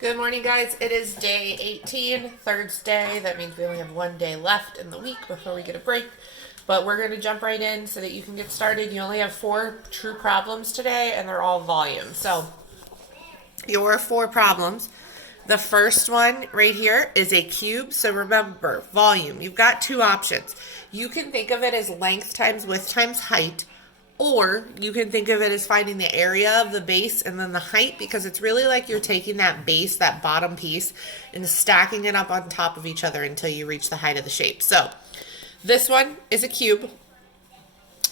Good morning, guys. It is day 18, Thursday. That means we only have one day left in the week before we get a break. But we're going to jump right in so that you can get started. You only have 4 true problems today, and they're all volume. So, your 4 problems. The first one right here is a cube. So remember, volume. You've got 2 options. You can think of it as length times width times height. Or you can think of it as finding the area of the base and then the height, because it's really like you're taking that base, that bottom piece, and stacking it up on top of each other until you reach the height of the shape. So this one is a cube.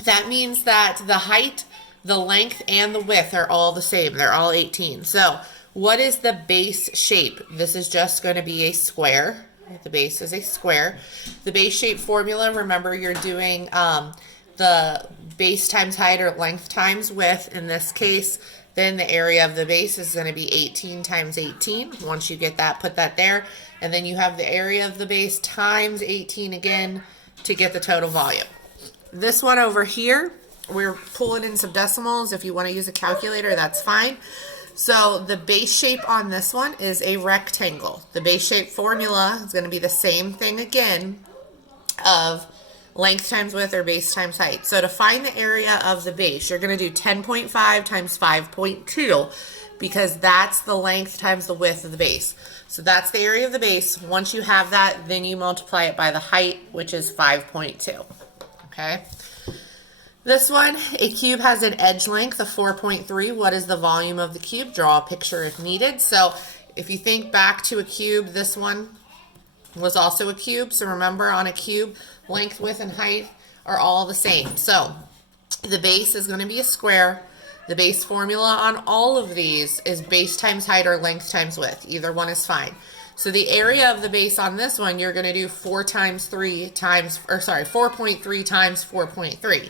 That means that the height, the length, and the width are all the same. They're all 18. So what is the base shape? This is just going to be a square. The base is a square. The base shape formula, remember you're doing the base times height or length times width. In this case, then the area of the base is going to be 18 times 18. Once you get that, put that there. And then you have the area of the base times 18 again to get the total volume. This one over here, we're pulling in some decimals. If you want to use a calculator, that's fine. So the base shape on this one is a rectangle. The base shape formula is going to be the same thing again of length times width or base times height. So to find the area of the base, you're going to do 10.5 times 5.2 because that's the length times the width of the base. So that's the area of the base. Once you have that, then you multiply it by the height, which is 5.2. Okay. This one, a cube has an edge length of 4.3. What is the volume of the cube? Draw a picture if needed. So if you think back to a cube, this one was also a cube. So remember, on a cube, length, width, and height are all the same. So the base is going to be a square. The base formula on all of these is base times height or length times width. Either one is fine. So the area of the base on this one, you're going to do 4.3 times 4.3.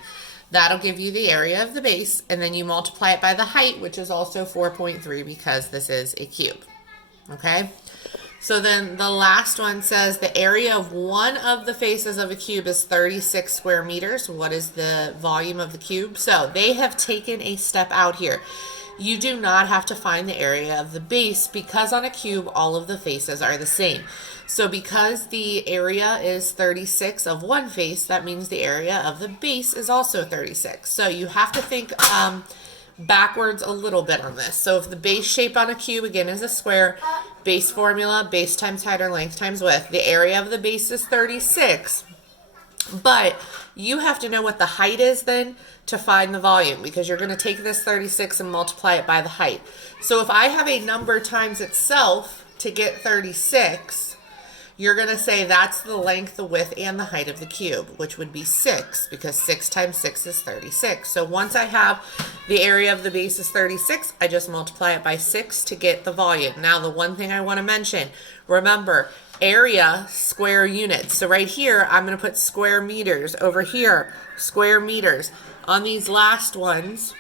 That'll give you the area of the base, and then you multiply it by the height, which is also 4.3 because this is a cube. Okay? So then the last one says the area of one of the faces of a cube is 36 square meters. What is the volume of the cube? So they have taken a step out here. You do not have to find the area of the base because on a cube, all of the faces are the same. So because the area is 36 of one face, that means the area of the base is also 36. So you have to think backwards a little bit on this. So if the base shape on a cube, again, is a square, base formula, base times height or length times width, the area of the base is 36. But you have to know what the height is then to find the volume, because you're going to take this 36 and multiply it by the height. So if I have a number times itself to get 36, you're going to say that's the length, the width, and the height of the cube, which would be 6, because 6 times 6 is 36. So once I have the area of the base is 36, I just multiply it by 6 to get the volume. Now, the one thing I want to mention, remember, area, square units. So right here, I'm going to put square meters. Over here, square meters. On these last ones,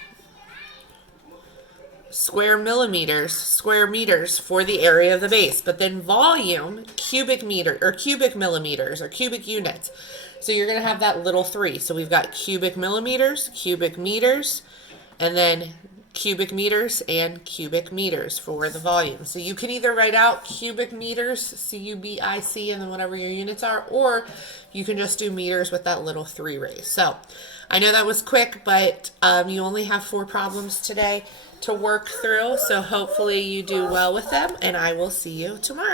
square meters for the area of the base. But then volume, cubic meter, or cubic millimeters, or cubic units. So you're going to have that little 3. So we've got cubic millimeters, cubic meters, and then cubic meters and cubic meters for the volume. So you can either write out cubic meters, C-U-B-I-C, and then whatever your units are, or you can just do meters with that little 3 raised. So I know that was quick, but you only have 4 problems today to work through. So hopefully you do well with them, and I will see you tomorrow.